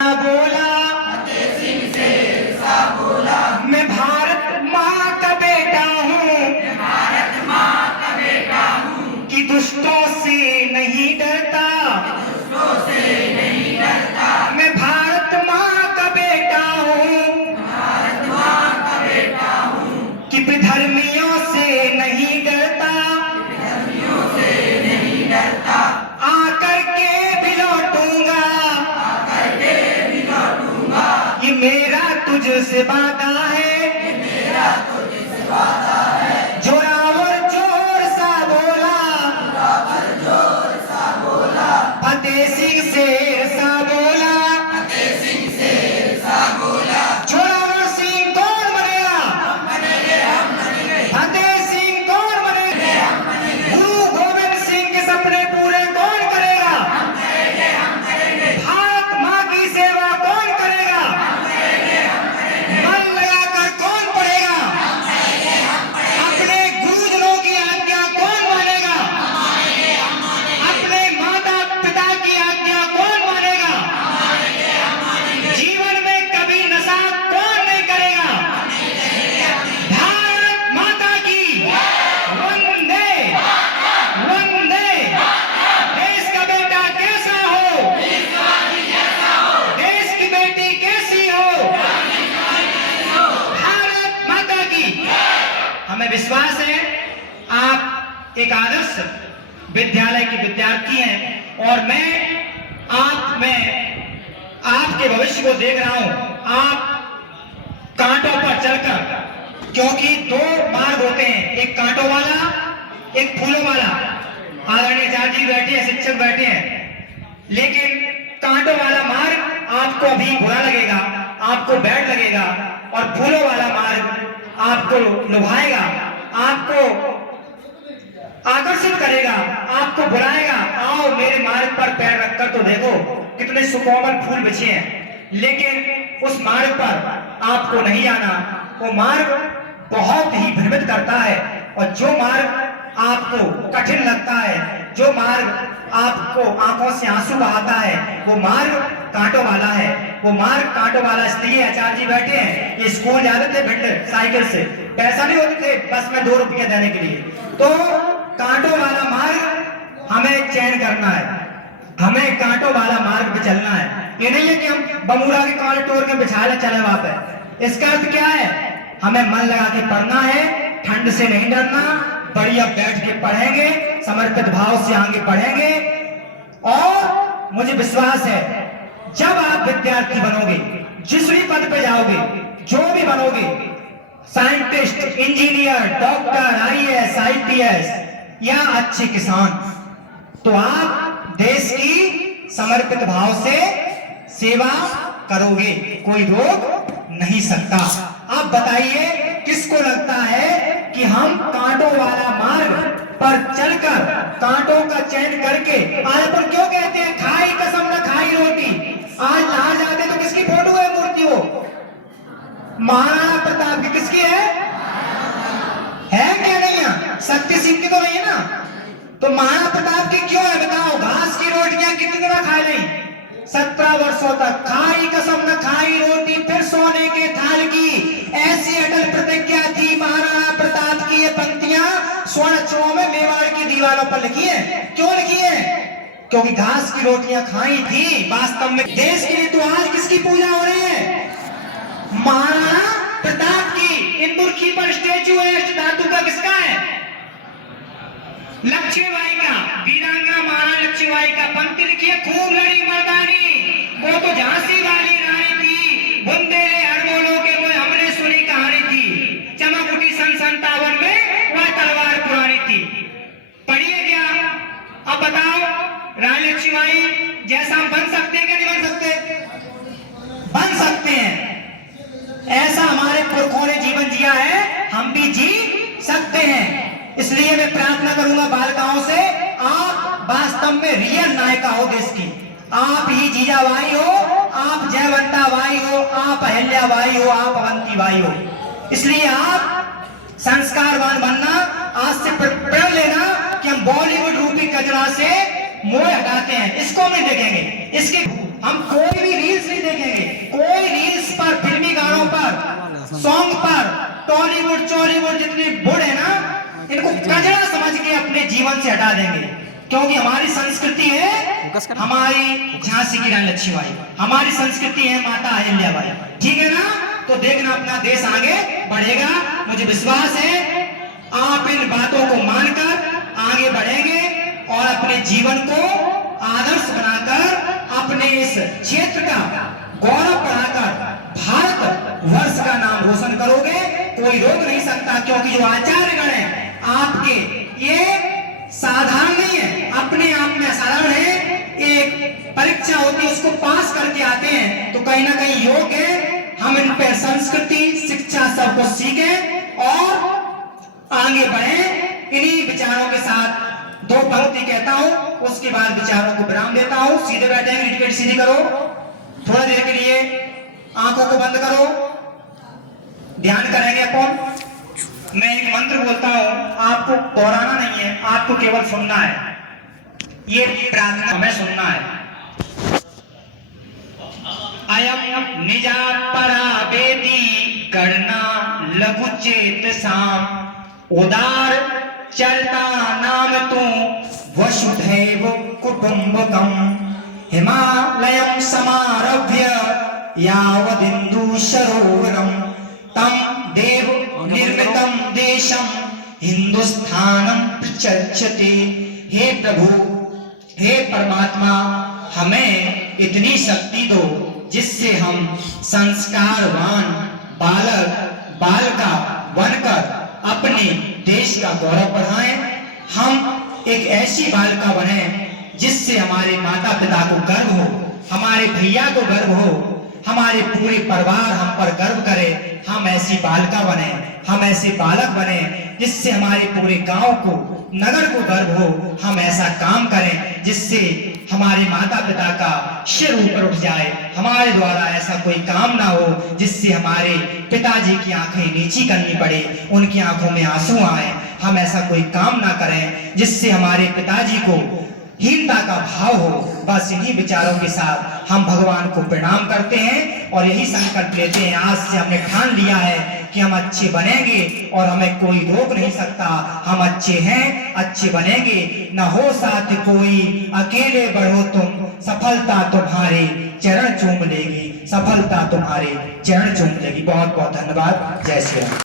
बोला फतेह सिंह शेरशाह बोला, मैं भारत माँ का बेटा हूँ, भारत माँ का बेटा हूँ, कि दुष्टों से नहीं डरता, दुष्टों से नहीं डरता, मैं भारत माँ का बेटा हूँ, भारत माँ का बेटा हूँ, कि विधर्मियों से नहीं डरता, विधर्मियों से नहीं डरता, आकर के भी लौटूंगा, ये मेरा तुझसे वादा है, ये मेरा तुझसे वादा है, जोरावर जोर सा बोला, जोरावर जोर सा बोला, फतेह सिंह शेरशाह बोला, फतेह सिंह शेरशाह बोला, जोरावर सिंह कौन बनेगा? हम बनेंगे, हम बनेंगे, फतेह सिंह कौन बनेगा? हम बनेंगे, गुरु गोविंद सिंह के सपने पूरे कौन करेगा? हम करेंगे, हम करेंगे, भारत माँ की सेवा कौन करेगा? हमें विश्वास है आप एक आदर्श विद्यालय के विद्यार्थी हैं और मैं आपके भविष्य को देख रहा हूं। आप कांटों पर चलकर, क्योंकि दो मार्ग होते हैं, एक कांटों वाला, एक फूलों वाला। आदरणीय आचार्य जी बैठे हैं, शिक्षक बैठे हैं, लेकिन कांटों वाला मार्ग आपको अभी बुरा लगेगा, आपको बैड लगेगा, और फूलों वाला मार्ग आपको लुभाएगा, आपको आकर्षित करेगा, आपको बुलाएगा, आओ मेरे मार्ग पर पैर रखकर तो देखो कितने सुकोमल फूल बिछे हैं। लेकिन उस मार्ग पर आपको नहीं जाना, वो मार्ग बहुत ही भ्रमित करता है, और जो मार्ग आपको कठिन लगता है, जो मार्ग आपको आंखों से आंसू बहाता है, वो मार्ग कांटों वाला है। वो मार्ग कांटों वाला इसलिए आचार्य जी बैठे हैं, ये स्कूल जाते थे भिंड साइकिल से, पैसा नहीं होते थे बस में 2 रुपये देने के लिए। तो कांटों वाला मार्ग हमें चयन करना है, हमें कांटों वाला मार्ग पे चलना है। ये नहीं है कि हम बमूरा के कांटे तोड़ के बिछाने चले वहां पे। इसका अर्थ क्या है? हमें मन लगा के पढ़ना है, ठंड से नहीं डरना, बढ़िया बैठ के पढ़ेंगे, समर्पित भाव से आगे पढ़ेंगे। और मुझे विश्वास है जब आप विद्यार्थी बनोगे, जिस भी पद पे जाओगे, जो भी बनोगे, scientist, engineer, doctor, IAS, IPS या अच्छे किसान, तो आप देश की समर्पित भाव से सेवा करोगे, कोई रोक नहीं सकता। आप बताइए किसको लगता है कि हम कांटों वाला मार्ग पर चलकर, कांटों का चयन करके, आज अपन क्यों कहते हैं खाई कसम न खाई रोटी? आज नहा जाते तो किसकी फोटो है, मूर्ति? वो महाराणा प्रताप की। किसकी है क्या? नहीं है, शक्ति सिंह की तो नहीं है ना। तो महाराणा प्रताप की क्यों है बताओ? घास की रोटियां कितनी तरह खाए नहीं, 17 वर्षों तक खाई कसम न खाई रोटी, फिर सोने के थाल की, ऐसी अटल प्रतिज्ञा थी महाराणा प्रताप की। ये पंक्तियां स्वर्ण अक्षरों में मेवाड़ की दीवारों पर लिखी है। क्यों लिखी है? क्योंकि घास की रोटियां खाई थी। वास्तव में देश के लिए तो आज किसकी पूजा हो रही है? महाराणा प्रताप की। इंदुर की पर स्टेच्यू है, धातु का किसका है? लक्ष्मीबाई का, वीरांगना महारानी लक्ष्मीबाई का। पंक्ति लिखी है, खूब लड़ी मर्दानी, वो तो झांसी वाली रानी थी, बुंदेले हरमोलों के वो हमने सुनी कहानी थी, चमक उठी सन 57 में वह तलवार पुरानी थी। पढ़िए क्या? अब बताओ, रानी लक्ष्मीबाई जैसा हम बन सकते हैं कि नहीं बन सकते? बन सकते हैं। ऐसा हमारे पुरखों ने जीवन जिया है, हम भी जी सकते हैं। इसलिए मैं प्रार्थना करूंगा बालिकाओं से, आप वास्तव में रियल नायिका हो देश की। आप ही जीजाबाई हो, आप जयवंताबाई हो, आप अहिल्याबाई हो, आप अवंतीबाई हो। इसलिए आप संस्कारवान बनना, आज से प्रण लेना कि हम बॉलीवुड रूपी कचरा से मोह हटाते हैं, इसको नहीं देखेंगे। इसकी हम कोई भी रील्स नहीं देखेंगे, कोई रील्स पर, फिल्मी गानों पर, सॉन्ग पर, टॉलीवुड चॉलीवुड जितने बुढ़ है ना, इनको कचरा समझ के अपने जीवन से हटा देंगे। क्योंकि हमारी संस्कृति है, हमारी झांसी की रानी लक्ष्मीबाई, हमारी संस्कृति है माता अहिल्याबाई, ठीक है ना। तो देखना अपना देश आगे बढ़ेगा, मुझे विश्वास है आप इन बातों को मानकर आगे बढ़ेंगे और अपने जीवन को आदर्श बनाकर अपने इस क्षेत्र का गौरव बढ़ाकर भारत वर्ष का नाम रोशन करोगे। कोई रोक नहीं सकता, क्योंकि जो आचार्यगण है आपके, ये साधारण नहीं है, अपने आप में असाधारण है। एक परीक्षा होती है, उसको पास करके आते हैं, तो कहीं ना कहीं योग्य है। हम इन पर संस्कृति शिक्षा सबको सीखें और आगे बढ़े। इन्हीं विचारों के साथ दो पंक्ति कहता हूं, उसके बाद विचारों को विराम देता हूं। सीधे बैठेंगे, रीट सीधी करो, थोड़ा देर के लिए आंखों को बंद करो, ध्यान करेंगे अपन। मैं एक मंत्र बोलता हूं, आपको दोहराना नहीं है, आपको केवल सुनना है। ये प्रार्थना हमें सुनना है। अयम निजा परा वेदी करना लघु चेत साम उदार चलता नाम तू वसुधैव कुटुंबकम हिमालयम समारभ्य यावदिन्दु सरोवरम तम देव निर्मितम देशम हिंदुस्थानम प्रचर्चते। हे प्रभु, हे परमात्मा, हमें इतनी शक्ति दो जिससे हम संस्कारवान बालक बालिका बनकर अपने देश का गौरव बढ़ाएं। हम एक ऐसी बालिका बने जिससे हमारे माता पिता को गर्व हो, हमारे भैया को गर्व हो, हमारे पूरे परिवार हम पर गर्व करे। हम ऐसी बालिका बने, हम ऐसे बालक बने जिससे हमारे पूरे गांव को, नगर को गर्व हो। हम ऐसा काम करें जिससे हमारे माता पिता का सिर ऊपर उठ जाए। हमारे द्वारा ऐसा कोई काम ना हो जिससे हमारे पिताजी की आंखें नीची करनी पड़े, उनकी आंखों में आंसू आए। हम ऐसा कोई काम ना करें जिससे हमारे पिताजी को हीनता का भाव हो। बस इन्हीं विचारों के साथ हम भगवान को प्रणाम करते हैं और यही संकल्प लेते हैं। आज से हमने ठान लिया है कि हम अच्छे बनेंगे और हमें कोई रोक नहीं सकता। हम अच्छे हैं, अच्छे बनेंगे, न हो साथ कोई, अकेले बढ़ो तुम, सफलता तुम्हारे चरण चूम लेगी, सफलता तुम्हारे चरण चूम लेगी। बहुत बहुत धन्यवाद। जय श्री राम।